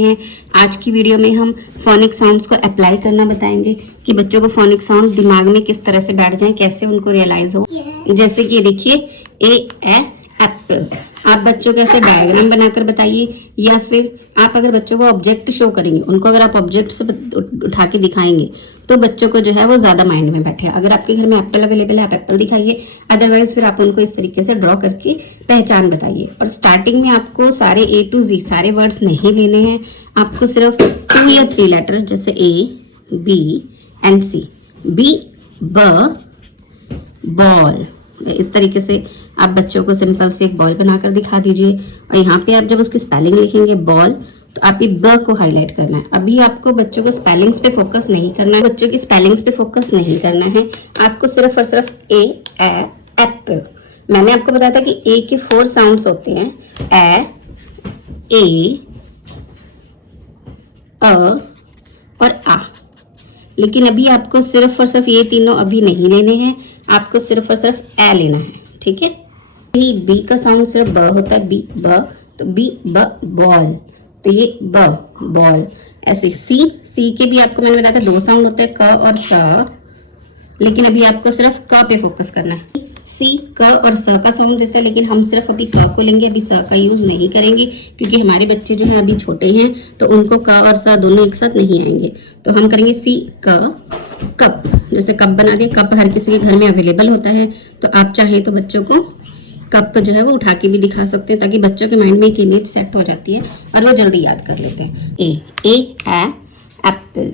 हैं। आज की वीडियो में हम फोनिक साउंड्स को अप्लाई करना बताएंगे कि बच्चों को फोनिक साउंड दिमाग में किस तरह से बैठ जाए, कैसे उनको रियलाइज हो। जैसे कि ये देखिए ए एप्पल। आप बच्चों को ऐसे डायग्राम बनाकर बताइए, या फिर आप अगर बच्चों को ऑब्जेक्ट शो करेंगे, उनको अगर आप ऑब्जेक्ट से उठा के दिखाएंगे तो बच्चों को जो है वो ज्यादा माइंड में बैठे। अगर आपके घर में एप्पल अवेलेबल है आप एप्पल दिखाइए, अदरवाइज फिर आप उनको इस तरीके से ड्रॉ करके पहचान बताइए। और स्टार्टिंग में आपको सारे A to Z सारे वर्ड्स नहीं लेने हैं, आपको सिर्फ 2 या 3 लेटर जैसे A, B and C। B ब बॉल, इस तरीके से आप बच्चों को सिंपल से एक बॉल बनाकर दिखा दीजिए। और यहाँ पे आप जब उसकी स्पेलिंग लिखेंगे बॉल, तो आप ये ब को हाईलाइट करना है। अभी आपको बच्चों को स्पेलिंग्स पे फोकस नहीं करना है, बच्चों की स्पेलिंग्स पे फोकस नहीं करना है, आपको सिर्फ और सिर्फ एप्पल। मैंने आपको बताया था कि ए के 4 साउंड्स होते हैं, ए और आ। लेकिन अभी आपको सिर्फ और सिर्फ ये तीनों अभी नहीं लेने हैं, आपको सिर्फ और सिर्फ ए लेना है, ठीक है। बी का साउंड सिर्फ ब होता है, बी ब, तो बी ब बॉल, तो ये ब बॉल। ऐसे सी के भी आपको मैंने बताया था 2 साउंड होते हैं, क और स, लेकिन अभी आपको सिर्फ क पे फोकस करना है। सी क और स का साउंड देता है, लेकिन हम सिर्फ अभी क को लेंगे, अभी स का यूज नहीं करेंगे, क्योंकि हमारे बच्चे जो हैं अभी छोटे हैं तो उनको क और स दोनों एक साथ नहीं आएंगे। तो हम करेंगे सी क, कप। जैसे कप बना दिए, कप हर किसी के घर में अवेलेबल होता है, तो आप चाहें तो बच्चों को कप जो है वो उठा के भी दिखा सकते हैं, ताकि बच्चों के माइंड में एक इमेज सेट हो जाती है और वो जल्दी याद कर लेते हैं। ए एप्पल,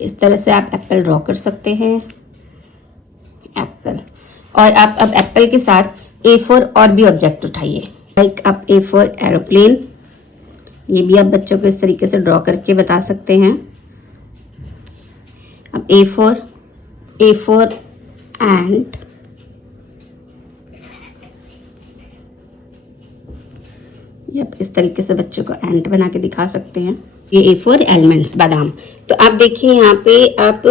इस तरह से आप एप्पल ड्रॉ कर सकते हैं, एप्पल। और आप अब एप्पल के साथ A4 और भी ऑब्जेक्ट उठाइए, लाइक आप A4 एरोप्लेन, ये भी आप बच्चों को इस तरीके से ड्रॉ करके बता सकते हैं। अब A4 एंड ये आप इस तरीके से बच्चों को एंट बना के दिखा सकते हैं। ये A4 एलिमेंट्स, बादाम। तो आप देखिए यहाँ पे आप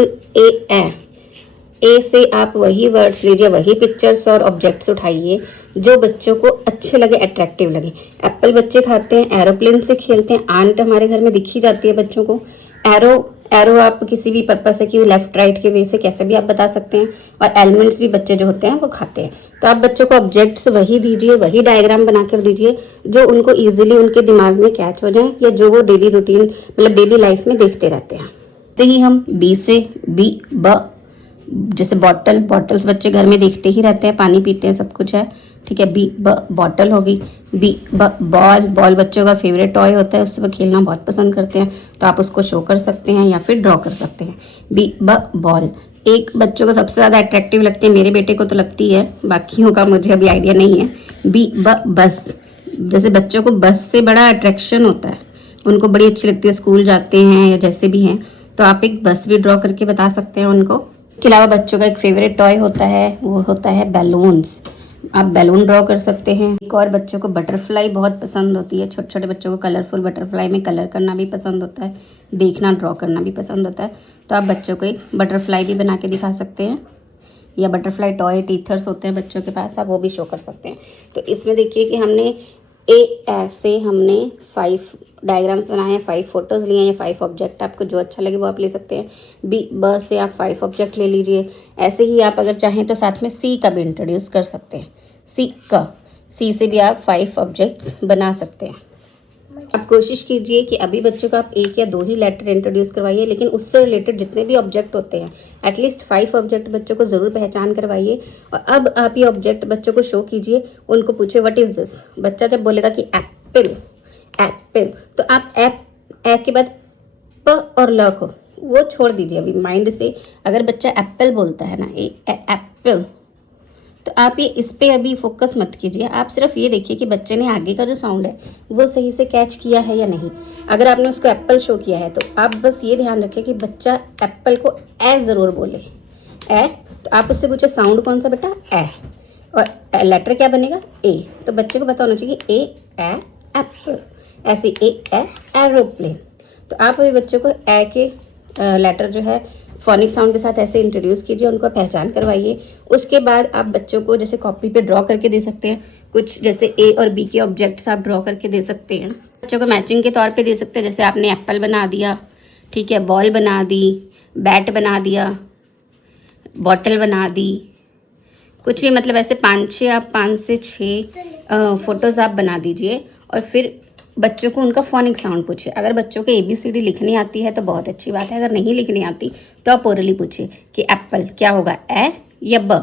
ए से आप वही वर्ड्स लीजिए, वही पिक्चर्स और ऑब्जेक्ट्स उठाइए जो बच्चों को अच्छे लगे, अट्रैक्टिव लगे। एप्पल बच्चे खाते हैं, एरोप्लेन से खेलते हैं, आंट हमारे घर में दिखी जाती है बच्चों को। एरो आप किसी भी पर्पस से कि लेफ्ट राइट के वे से कैसे भी आप बता सकते हैं। और एलिमेंट्स भी बच्चे जो होते हैं वो खाते हैं। तो आप बच्चों को ऑब्जेक्ट्स वही दीजिए, वही डायग्राम बनाकर दीजिए जो उनको ईजिली उनके दिमाग में कैच हो जाए, या जो वो डेली रूटीन मतलब डेली लाइफ में देखते रहते हैं। तो ही हम बी से बी ब, जैसे बॉटल्स बच्चे घर में देखते ही रहते हैं, पानी पीते हैं, सब कुछ है, ठीक है। बी ब बॉटल होगी। बी ब बॉल बच्चों का फेवरेट टॉय होता है, उससे वो खेलना बहुत पसंद करते हैं, तो आप उसको शो कर सकते हैं या फिर ड्रॉ कर सकते हैं। बी ब बॉल एक बच्चों को सबसे ज़्यादा अट्रैक्टिव लगती है, मेरे बेटे को तो लगती है, बाकियों का मुझे अभी आइडिया नहीं है। बी ब बस, जैसे बच्चों को बस से बड़ा अट्रैक्शन होता है, उनको बड़ी अच्छी लगती है, स्कूल जाते हैं या जैसे भी हैं, तो आप एक बस भी ड्रॉ करके बता सकते हैं उनको। इसके अलावा बच्चों का एक फेवरेट टॉय होता है, वो होता है बैलून्स। आप बैलून ड्रॉ कर सकते हैं। एक और बच्चों को बटरफ्लाई बहुत पसंद होती है, छोटे छोटे बच्चों को कलरफुल बटरफ्लाई में कलर करना भी पसंद होता है, देखना ड्रॉ करना भी पसंद होता है, तो आप बच्चों को एक बटरफ्लाई भी बना के दिखा सकते हैं, या बटरफ्लाई टॉय टीथर्स होते हैं बच्चों के पास, आप वो भी शो कर सकते हैं। तो इसमें देखिए कि हमने से हमने 5 डायग्राम्स बनाए हैं, 5 फोटोज़ लिए हैं, या 5 ऑब्जेक्ट, आपको जो अच्छा लगे वो आप ले सकते हैं। बी ब से आप 5 ऑब्जेक्ट ले लीजिए। ऐसे ही आप अगर चाहें तो साथ में सी का भी इंट्रोड्यूस कर सकते हैं, सी से भी आप 5 ऑब्जेक्ट्स बना सकते हैं। आप कोशिश कीजिए कि अभी बच्चों को आप 1 या 2 ही लेटर इंट्रोड्यूस करवाइए, लेकिन उससे रिलेटेड जितने भी ऑब्जेक्ट होते हैं एटलीस्ट 5 ऑब्जेक्ट बच्चों को ज़रूर पहचान करवाइए। और अब आप ये ऑब्जेक्ट बच्चों को शो कीजिए, उनको पूछे व्हाट इज़ दिस। बच्चा जब बोलेगा कि एप्पल, तो आप ए के बाद प और ल को वो छोड़ दीजिए अभी माइंड से। अगर बच्चा एप्पल बोलता है ना, एप्पल, तो आप ये इस पे अभी फोकस मत कीजिए, आप सिर्फ ये देखिए कि बच्चे ने आगे का जो साउंड है वो सही से कैच किया है या नहीं। अगर आपने उसको एप्पल शो किया है तो आप बस ये ध्यान रखें कि बच्चा एप्पल को ए ज़रूर बोले, ए। तो आप उससे पूछे साउंड कौन सा बेटा, ए, और लेटर क्या बनेगा, ए। तो बच्चे को पता होना चाहिए कि ए एप्पल, ऐसे ए एरोप्लेन। तो आप अभी बच्चों को ए के लेटर जो है फोनिक साउंड के साथ ऐसे इंट्रोड्यूस कीजिए, उनको पहचान करवाइए। उसके बाद आप बच्चों को जैसे कॉपी पे ड्रॉ करके दे सकते हैं, कुछ जैसे ए और बी के ऑब्जेक्ट्स आप ड्रॉ करके दे सकते हैं। बच्चों को मैचिंग के तौर पे दे सकते हैं, जैसे आपने एप्पल बना दिया, ठीक है, बॉल बना दी, बैट बना दिया, बॉटल बना दी, कुछ भी, मतलब ऐसे 5 से 6 फोटोज़ आप बना दीजिए। और फिर बच्चों को उनका फोनिक साउंड पूछिए। अगर बच्चों को ABCD लिखनी आती है तो बहुत अच्छी बात है, अगर नहीं लिखनी आती तो आप ओरली पूछिए कि एप्पल क्या होगा, ए या ब,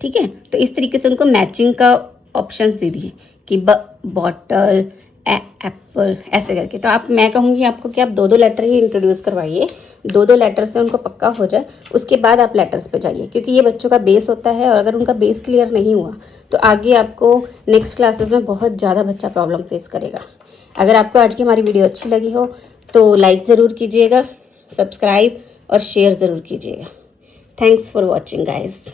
ठीक है। तो इस तरीके से उनको मैचिंग का ऑप्शंस दे दिए कि बॉटल, एप्पल, ऐसे करके। तो मैं कहूँगी आपको कि आप 2-2 लेटर ही इंट्रोड्यूस करवाइए, 2-2 लेटर से उनको पक्का हो जाए, उसके बाद आप लेटर्स पे जाइए, क्योंकि ये बच्चों का बेस होता है। और अगर उनका बेस क्लियर नहीं हुआ तो आगे आपको नेक्स्ट क्लासेस में बहुत ज़्यादा बच्चा प्रॉब्लम फेस करेगा। अगर आपको आज की हमारी वीडियो अच्छी लगी हो तो लाइक ज़रूर कीजिएगा, सब्सक्राइब और शेयर ज़रूर कीजिएगा। Thanks for watching guys.